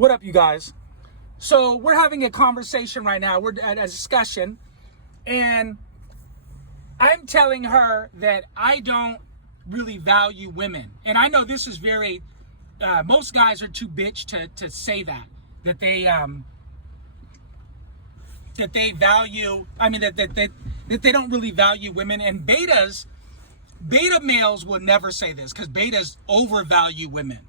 What up, you guys? So we're having a conversation right now. We're at a discussion, and I'm telling her that I don't really value women. And I know this is very, most guys are too bitch to say that they value, that they don't really value women. And beta males will never say this because betas overvalue women.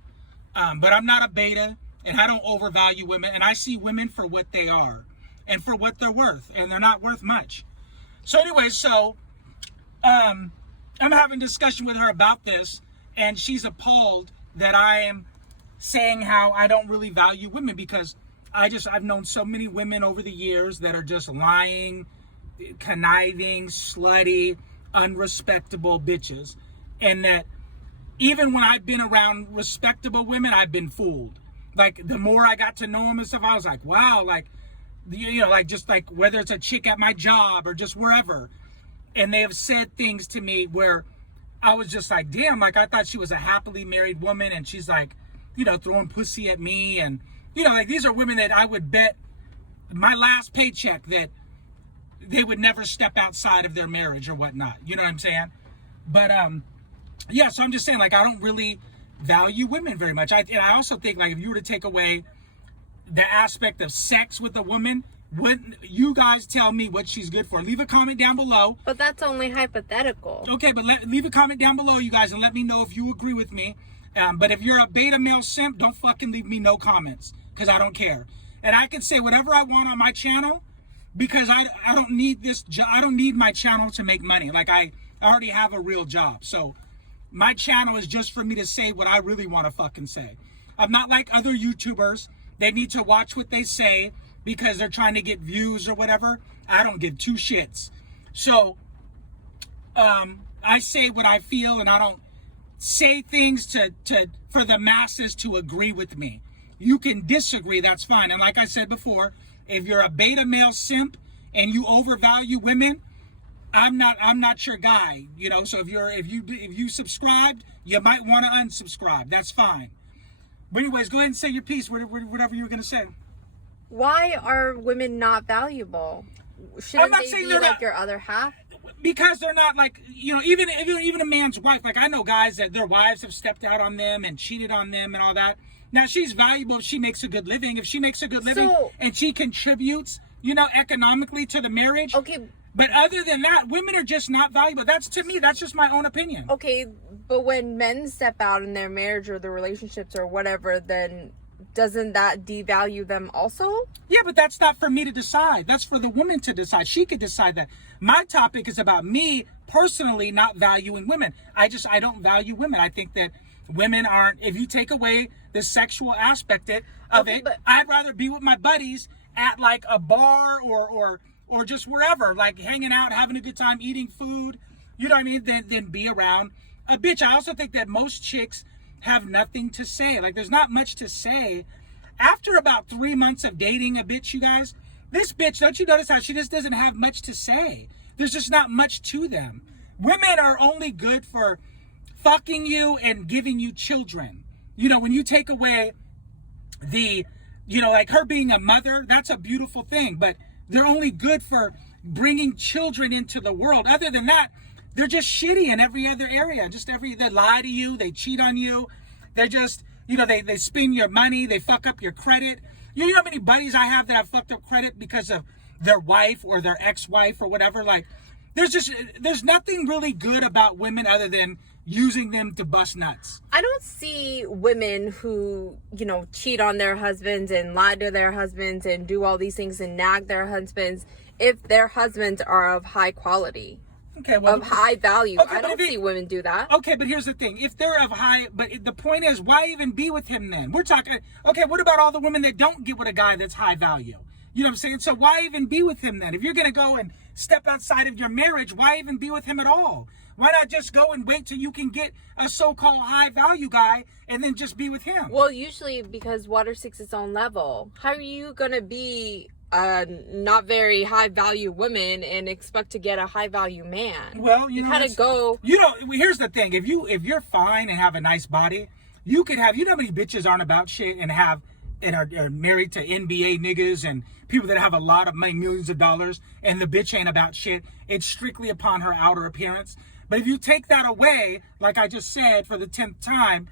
But I'm not a beta, and I don't overvalue women, and I see women for what they are and for what they're worth, and they're not worth much. So anyway, I'm having a discussion with her about this, and she's appalled that I am saying how I don't really value women because I've known so many women over the years that are just lying, conniving, slutty, unrespectable bitches, and that even when I've been around respectable women, I've been fooled. Like, the more I got to know them and stuff, I was like, wow, like, just like whether it's a chick at my job or just wherever. And they have said things to me where I was just like, damn, like, I thought she was a happily married woman, and she's like, throwing pussy at me. And, like, these are women that I would bet my last paycheck that they would never step outside of their marriage or whatnot. You know what I'm saying? But, yeah, so I'm just saying, like, I don't really value women very much. I also think, like, if you were to take away the aspect of sex with a woman, wouldn't you guys tell me what she's good for? Leave a comment down below. But that's only hypothetical. Okay, but leave a comment down below, you guys, and let me know if you agree with me. But if you're a beta male simp, don't fucking leave me no comments, because I don't care. And I can say whatever I want on my channel, because I don't need this. I don't need my channel to make money. Like, I already have a real job. So my channel is just for me to say what I really want to fucking say. I'm not like other YouTubers. They need to watch what they say because they're trying to get views or whatever. I don't give two shits. So I say what I feel, and I don't say things for the masses to agree with me. You can disagree, that's fine. And like I said before, if you're a beta male simp and you overvalue women, I'm not your guy, So if you subscribed, you might want to unsubscribe. That's fine. But anyways, go ahead and say your piece, whatever you were gonna say. Why are women not valuable? Shouldn't they be like your other half? Because they're not like, even a man's wife. Like, I know guys that their wives have stepped out on them and cheated on them and all that. Now, she's valuable if she makes a good living. If she makes a good living and she contributes, economically to the marriage. Okay. But other than that, women are just not valuable. That's just my own opinion. Okay, but when men step out in their marriage or their relationships or whatever, then doesn't that devalue them also? Yeah, but that's not for me to decide. That's for the woman to decide. She could decide that. My topic is about me personally not valuing women. I don't value women. I think that women aren't, if you take away the sexual aspect of it, I'd rather be with my buddies at like a bar or just wherever, like hanging out, having a good time, eating food, you know what I mean, than be around a bitch. I also think that most chicks have nothing to say. Like, there's not much to say. After about 3 months of dating a bitch, you guys, this bitch, don't you notice how she just doesn't have much to say? There's just not much to them. Women are only good for fucking you and giving you children. When you take away the, like her being a mother, that's a beautiful thing, but they're only good for bringing children into the world. Other than that, they're just shitty in every other area. They lie to you, they cheat on you. They're just, they spend your money, they fuck up your credit. You know how many buddies I have that have fucked up credit because of their wife or their ex-wife or whatever? Like, there's nothing really good about women other than using them to bust nuts. I don't see women who, cheat on their husbands and lie to their husbands and do all these things and nag their husbands if their husbands are of high quality. Okay, well, of high value. Okay, I don't see women do that. Okay, but here's the thing. If they're of high, but the point is, why even be with him then? We're talking, okay, what about all the women that don't get with a guy that's high value? You know what I'm saying? So why even be with him then? If you're going to go and step outside of your marriage, why even be with him at all? Why not just go and wait till you can get a so-called high value guy and then just be with him? Well, usually because water seeks its own level. How are you going to be not very high value woman and expect to get a high value man? Well, you kind of go. Here's the thing. If you're fine and have a nice body, you could have. You know how many bitches aren't about shit and have and are married to NBA niggas and people that have a lot of money, millions of dollars, and the bitch ain't about shit. It's strictly upon her outer appearance. But if you take that away, like I just said for the 10th time,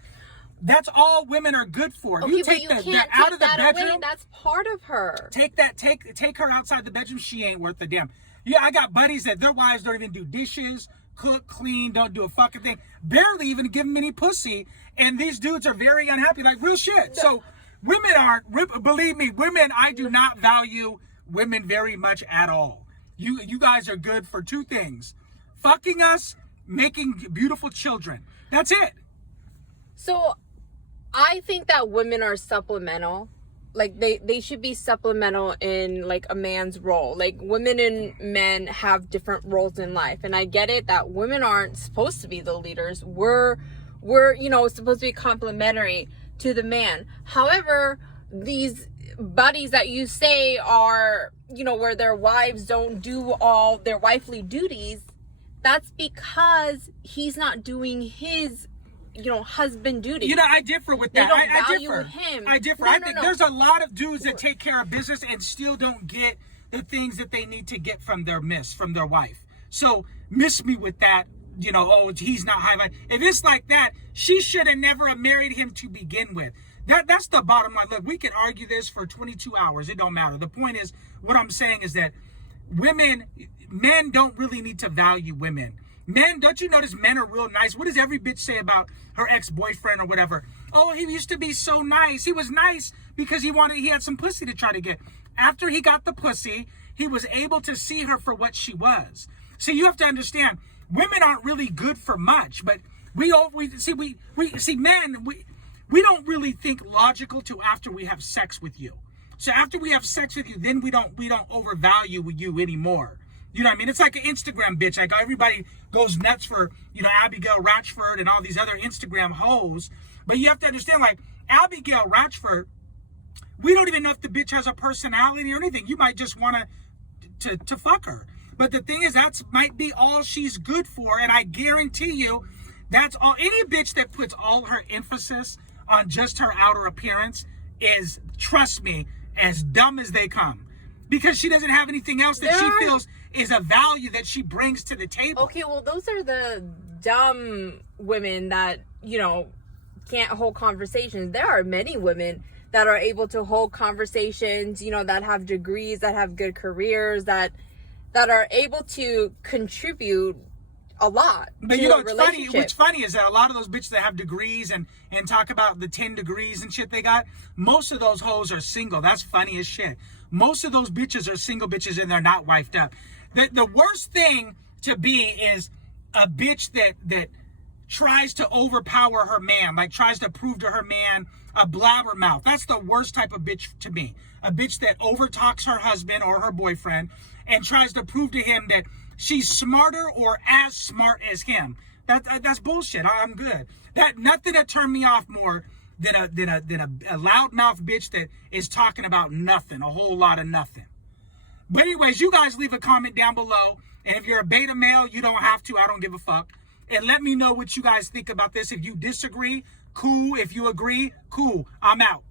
that's all women are good for. Okay, You but take you that can't out take of the that bedroom. away. That's part of her. Take her outside the bedroom. She ain't worth a damn. Yeah, I got buddies that their wives don't even do dishes, cook, clean, don't do a fucking thing, barely even give them any pussy, and these dudes are very unhappy, like real shit. So women aren't. Believe me, women. I do not value women very much at all. You guys are good for two things: fucking us, making beautiful children. That's it. So I think that women are supplemental. Like they should be supplemental in like a man's role. Like women and men have different roles in life. And I get it that women aren't supposed to be the leaders. We're supposed to be complementary to the man. However, these buddies that you say are, where their wives don't do all their wifely duties, that's because he's not doing his husband duty. I differ with that. They don't I value differ. him. I differ. No, I think no. there's a lot of dudes that take care of business and still don't get the things that they need to get from their wife. So miss me with that. He's not high line. If it's like that, she should have never married him to begin with. That's the bottom line. Look, we can argue this for 22 hours. It don't matter. The point is, what I'm saying is that men don't really need to value women. Men, don't you notice men are real nice? What does every bitch say about her ex-boyfriend or whatever? Oh, he used to be so nice. He was nice because he had some pussy to try to get. After he got the pussy, he was able to see her for what she was. So you have to understand, women aren't really good for much, but men, we don't really think logical till after we have sex with you. So after we have sex with you, then we don't overvalue you anymore. You know what I mean? It's like an Instagram bitch. Like everybody goes nuts for, Abigail Ratchford and all these other Instagram hoes. But you have to understand, like Abigail Ratchford, we don't even know if the bitch has a personality or anything. You might just want to fuck her. But the thing is, that might be all she's good for. And I guarantee you, that's all. Any bitch that puts all her emphasis on just her outer appearance is, trust me, as dumb as they come. Because she doesn't have anything else that she feels is a value that she brings to the table. Okay, well, those are the dumb women that, can't hold conversations. There are many women that are able to hold conversations, that have degrees, that have good careers, that are able to contribute a lot. But to a relationship. What's funny is that a lot of those bitches that have degrees and talk about the 10 degrees and shit they got, most of those hoes are single. That's funny as shit. Most of those bitches are single bitches and they're not wifed up. The worst thing to be is a bitch that tries to overpower her man, like tries to prove to her man a blabbermouth. That's the worst type of bitch to me. A bitch that overtalks her husband or her boyfriend and tries to prove to him that she's smarter or as smart as him. That's bullshit. I'm good. Nothing that turned me off more than a loudmouth bitch that is talking about nothing, a whole lot of nothing. But anyways, you guys leave a comment down below. And if you're a beta male, you don't have to. I don't give a fuck. And let me know what you guys think about this. If you disagree, cool. If you agree, cool. I'm out.